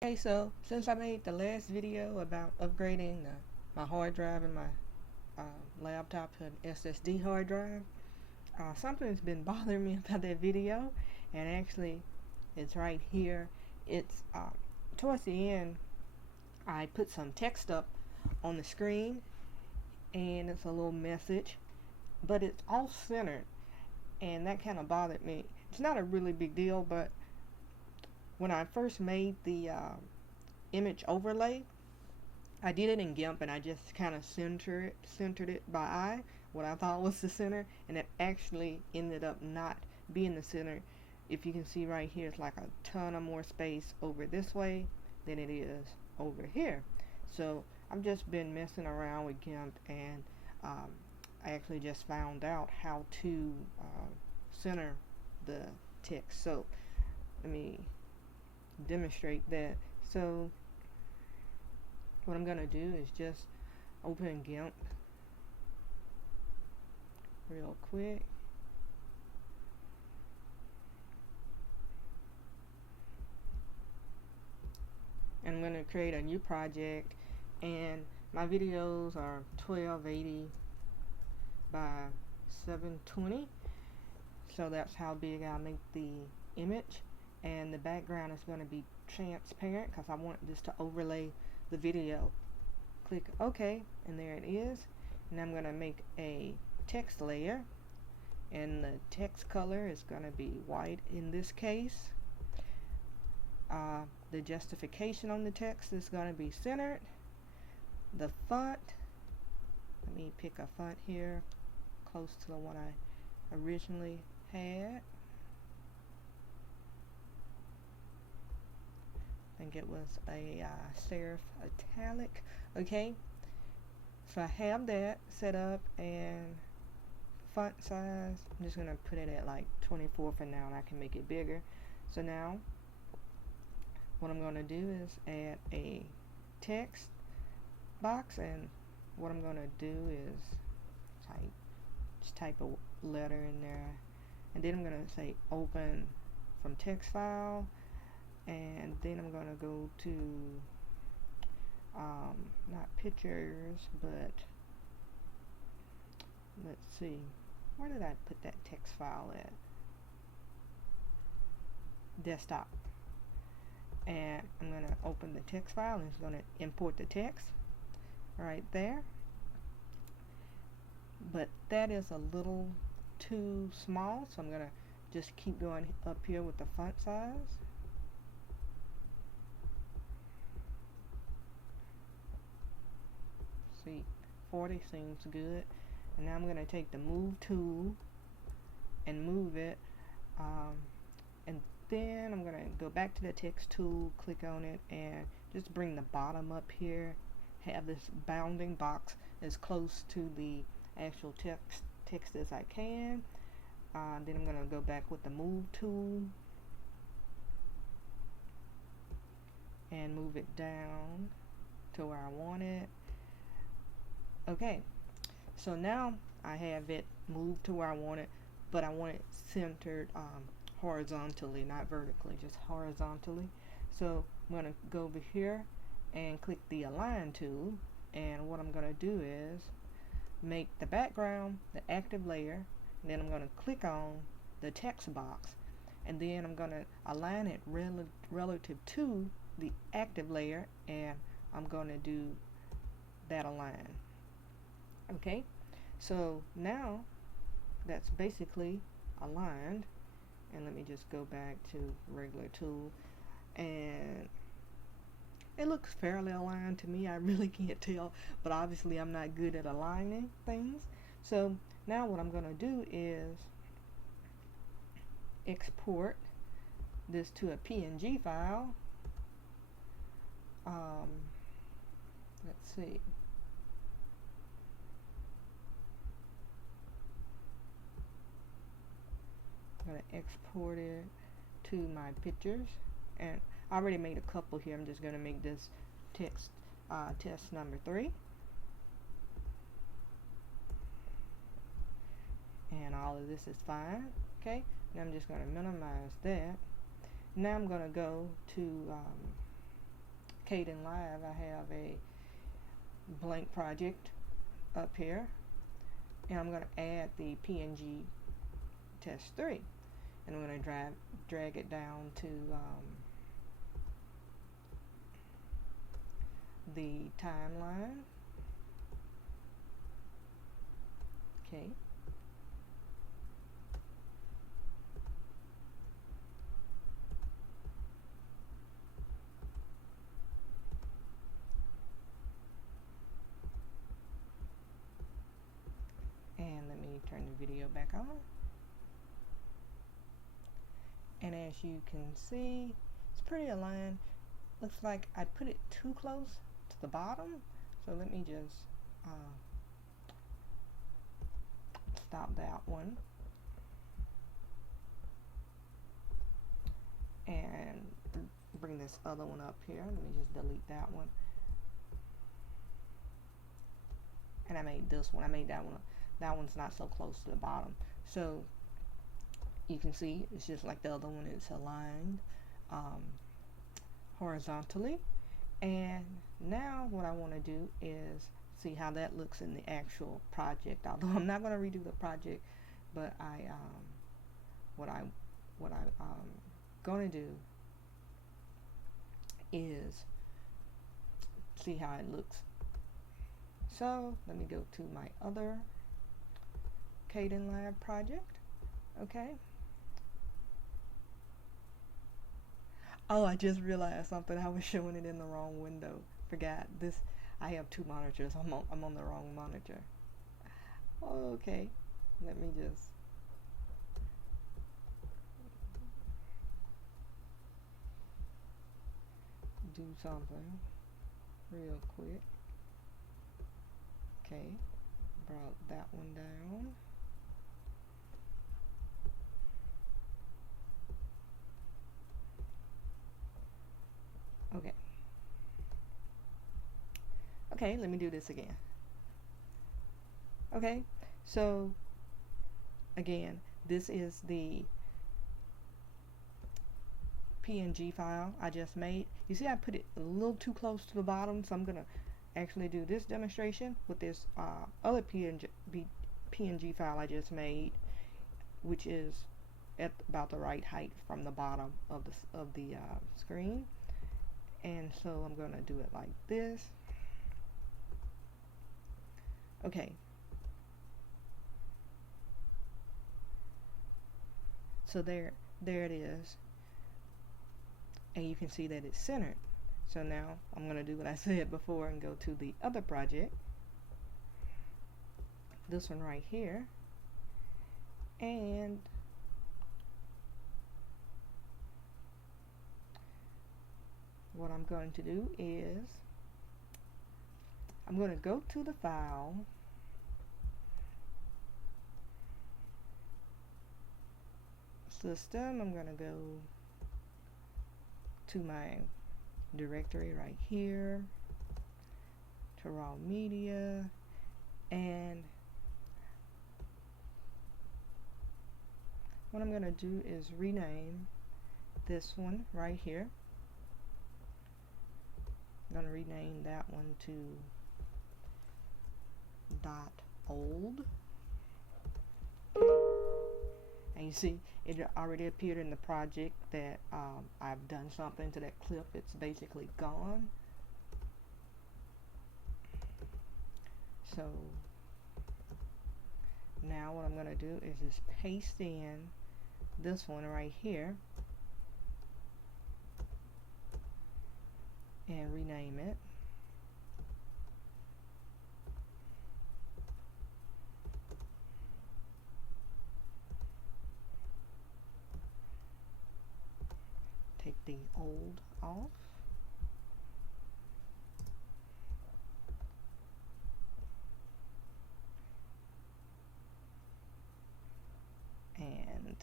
Okay, so since I made the last video about upgrading my hard drive and my laptop to an SSD hard drive, something's been bothering me about that video, and actually it's right here. It's towards the end, I put some text up on the screen, and it's a little message, but it's off centered, and that kind of bothered me. It's not a really big deal, but when I first made the image overlay, I did it in GIMP and I just kind of centered it by eye, what I thought was the center, and it actually ended up not being the center. If you can see right here, it's like a ton of more space over this way than it is over here. So I've just been messing around with GIMP, and I actually just found out how to center the text. So let me demonstrate that. So what I'm gonna do is just open GIMP real quick, and I'm gonna create a new project, and my videos are 1280 by 720, so that's how big I make the image, and the background is going to be transparent because I want this to overlay the video. Click OK, and there it is. And I'm going to make a text layer, and the text color is going to be white in this case. The justification on the text is going to be centered. The font, let me pick a font here close to the one I originally had. I think it was a serif italic. Okay, so I have that set up, and font size, I'm just gonna put it at like 24 for now, and I can make it bigger. So now what I'm gonna do is add a text box, and what I'm gonna do is type a letter in there, and then I'm gonna say open from text file, and then I'm gonna go to not pictures, but let's see, where did I put that text file at? Desktop. And I'm gonna open the text file, and it's gonna import the text right there. But that is a little too small, so I'm gonna just keep going up here with the font size. See, 40 seems good. And now I'm going to take the move tool and move it, and then I'm going to go back to the text tool, click on it, and just bring the bottom up here, have this bounding box as close to the actual text as I can. Then I'm going to go back with the move tool and move it down to where I want it. Okay, so now I have it moved to where I want it, but I want it centered horizontally, not vertically, just horizontally. So I'm going to go over here and click the align tool, and what I'm going to do is make the background the active layer, and then I'm going to click on the text box, and then I'm going to align it relative to the active layer, and I'm going to do that align. Okay, so now that's basically aligned, and let me just go back to regular tool, and it looks fairly aligned to me. I really can't tell, but obviously I'm not good at aligning things. So now what I'm going to do is export this to a PNG file. Let's see. I'm going to export it to my pictures, and I already made a couple here. I'm just going to make this text test number 3, and all of this is fine. Okay, now I'm just going to minimize that. Now I'm going to go to Kdenlive, I have a blank project up here, and I'm going to add the PNG test 3, and I'm going to drag it down to the timeline. Okay. And let me turn the video back on. And as you can see, it's pretty aligned. Looks like I put it too close to the bottom. So let me just stop that one. And bring this other one up here. Let me just delete that one. And I made this one. I made that one up. That one's not so close to the bottom. So you can see it's just like the other one. It's aligned horizontally. And now what I want to do is see how that looks in the actual project. Although I'm not going to redo the project, but what I'm going to do is see how it looks. So let me go to my other Kdenlive project. Okay. Oh, I just realized something. I was showing it in the wrong window. Forgot this. I have two monitors. I'm on the wrong monitor. Okay. Let me just do something real quick. Okay. Brought that one down. Okay. Okay, let me do this again. Okay, so again, this is the PNG file I just made. You see I put it a little too close to the bottom, so I'm going to actually do this demonstration with this other PNG file I just made, which is at about the right height from the bottom of the screen. And so I'm going to do it like this. Okay. So there it is. And you can see that it's centered. So now I'm going to do what I said before and go to the other project. This one right here. And what I'm going to do is I'm going to go to the file, system. I'm going to go to my directory right here, to raw media, and what I'm going to do is rename this one right here. I'm going to rename that one to .old. And you see it already appeared in the project that I've done something to that clip. It's basically gone. So now what I'm going to do is just paste in this one right here and rename it. Take the old off. And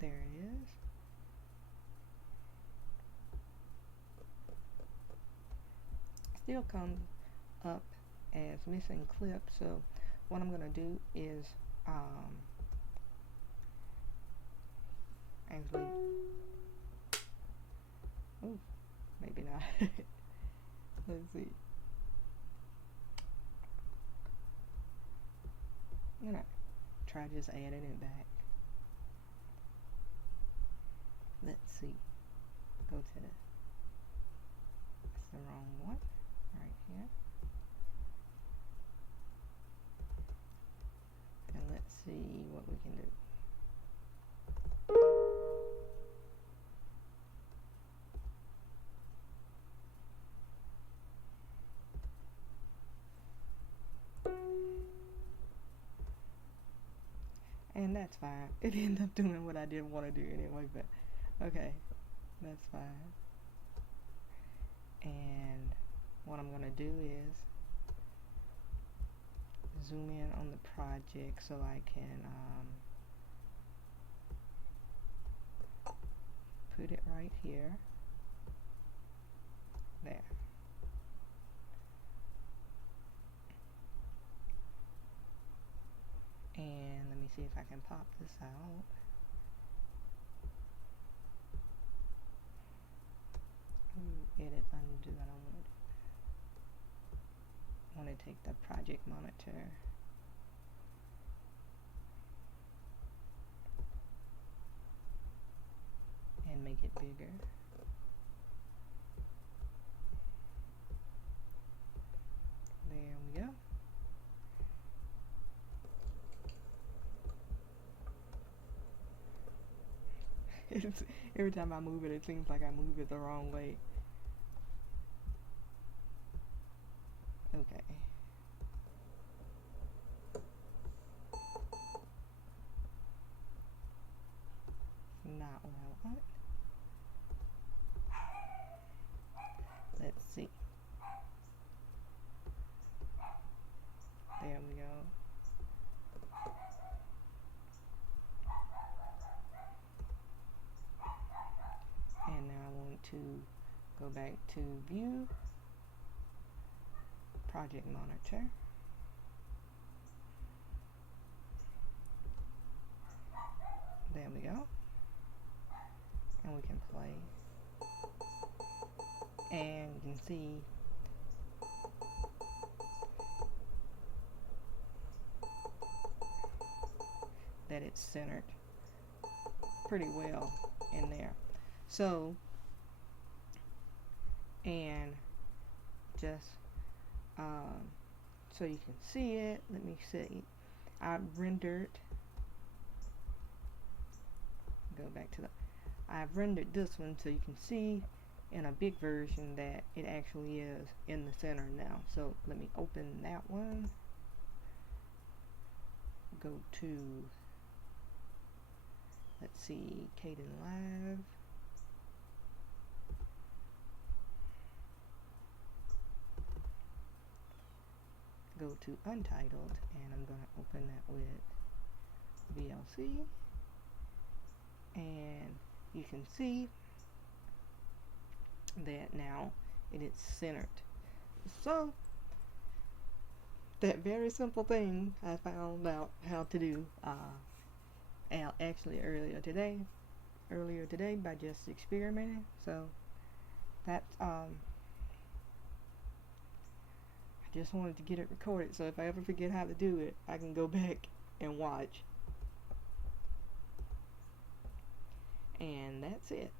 there it is. Still comes up as missing clip. So what I'm gonna do is actually, oh, maybe not. Let's see. I'm gonna try just adding it back. Let's see. Go to the, that's the wrong one right here. And let's see what we can do. And that's fine. It ended up doing what I didn't want to do anyway, but okay, that's fine. And what I'm gonna do is zoom in on the project so I can put it right here. There. And let me see if I can pop this out. Edit, undo, I don't want it. I want to take the project monitor and make it bigger. There we go. Every time I move it, it seems like I move it the wrong way. Okay. Not what I want. Let's see. There we go. And now I want to go back to View, Project Monitor. There we go. And we can play. And you can see that it's centered pretty well in there. So, and just so you can see it, let me see. I rendered, go back to the, I've rendered this one so you can see in a big version that it actually is in the center now. So let me open that one. Go to, let's see, Caden Live. Go to Untitled, and I'm going to open that with VLC. And you can see that now it is centered. So that very simple thing I found out how to do actually earlier today by just experimenting. So that's I just wanted to get it recorded, so if I ever forget how to do it, I can go back and watch. And that's it.